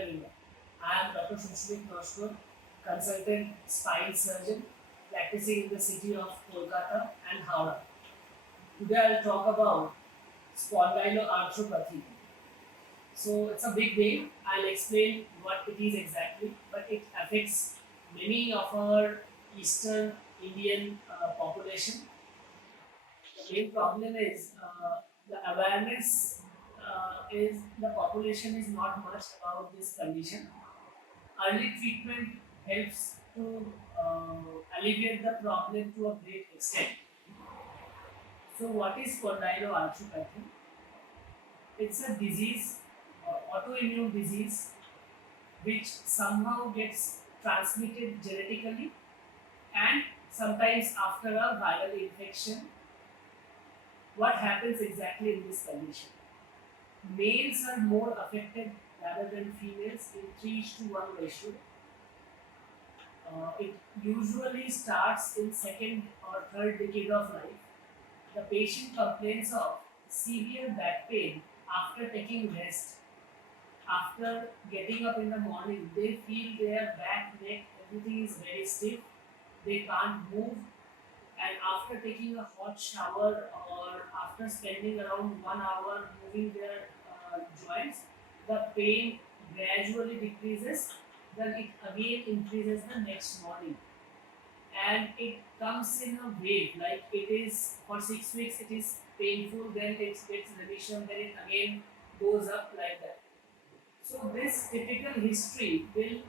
everyone. I am Dr. Sushmit Noshkar, consultant spine surgeon practicing in the city of Kolkata and Howrah. Today I'll talk about spondyloarthropathy. So it's a big name. I'll explain what it is exactly, but it affects many of our Eastern Indian population. The main problem is the awareness is the population is not much about this condition. Early treatment helps to alleviate the problem to a great extent. So, what is spondyloarthropathy? It's a disease, autoimmune disease, which somehow gets transmitted genetically and sometimes after a viral infection. What happens exactly in this condition? Males are more affected rather than females in 3:1 ratio. It usually starts in second or third decade of life. The patient complains of severe back pain after taking rest. After getting up in the morning, they feel their back, neck, everything is very stiff. They can't move. And after taking a hot shower or after spending around 1 hour moving their joints, the pain gradually decreases. Then it again increases the next morning, and it comes in a wave. Like it is for 6 weeks, it is painful, then it gets remission, then it again goes up like that. So this typical history will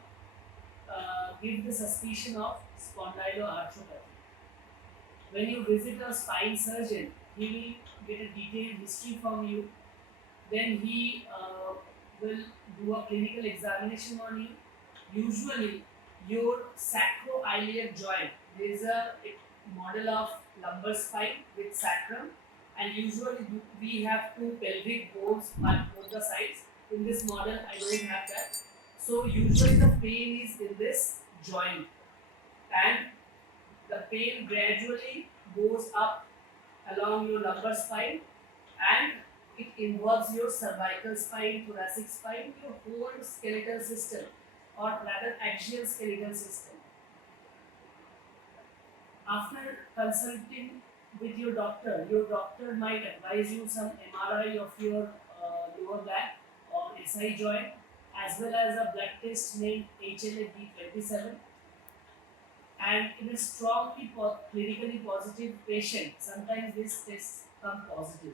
give the suspicion of spondyloarthropathy. When you visit a spine surgeon, he will get a detailed history from you. Then he will do a clinical examination on you. Usually, your sacroiliac joint, there is a model of lumbar spine with sacrum, and usually we have two pelvic bones on both the sides. In this model, I don't have that. So, usually the pain is in this joint, and the pain gradually goes up along your lumbar spine, and it involves your cervical spine, thoracic spine, your whole skeletal system, or rather axial skeletal system. After consulting with your doctor might advise you some MRI of your lower back or SI joint, as well as a blood test named HLA-B27. And in a strongly clinically positive patient, sometimes these tests come positive.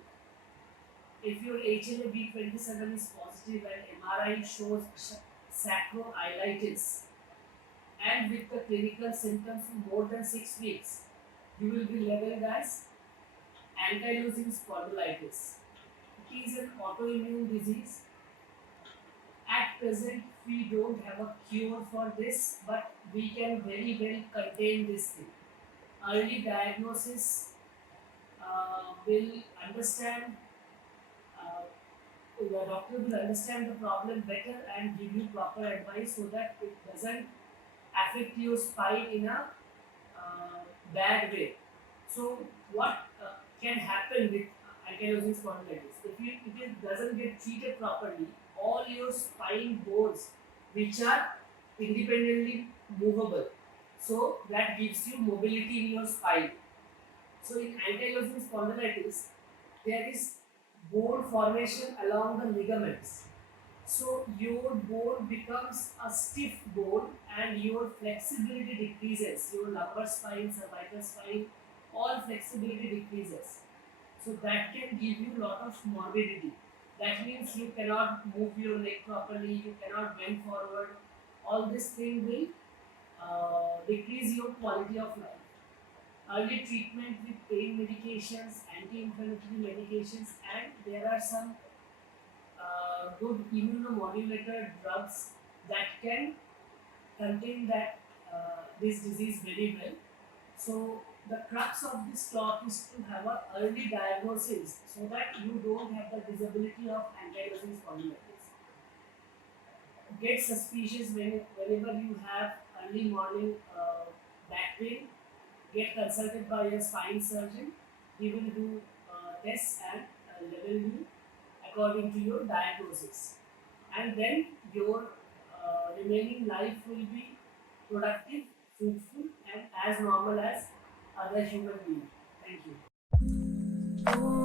If your HLA-B27 is positive and MRI shows sacroiliitis, and with the clinical symptoms for more than 6 weeks, you will be labeled as ankylosing spondylitis. It is an autoimmune disease. At present, we don't have a cure for this, but we can very well contain this thing. Early diagnosis will understand, uh, the doctor will understand the problem better and give you proper advice so that it doesn't affect your spine in a bad way. So, what can happen with ankylosing spondylitis? If it doesn't get treated properly, all your spine bones, which are independently movable, so that gives you mobility in your spine. So, in ankylosing spondylitis, there is bone formation along the ligaments, so your bone becomes a stiff bone and your flexibility decreases. Your lumbar spine, cervical spine, all flexibility decreases. So that can give you lot of morbidity. That means you cannot move your leg properly, you cannot bend forward. All this thing will decrease your quality of life. Early treatment with pain medications, anti-inflammatory medications, and there are some good immunomodulator drugs that can contain that this disease very well. So the crux of this talk is to have an early diagnosis so that you don't have the disability of ankylosing spondylitis. Get suspicious whenever you have early morning back pain. Get consulted by a spine surgeon. He will do tests and level you according to your diagnosis. And then your remaining life will be productive, fruitful, and as normal as other human beings. Thank you.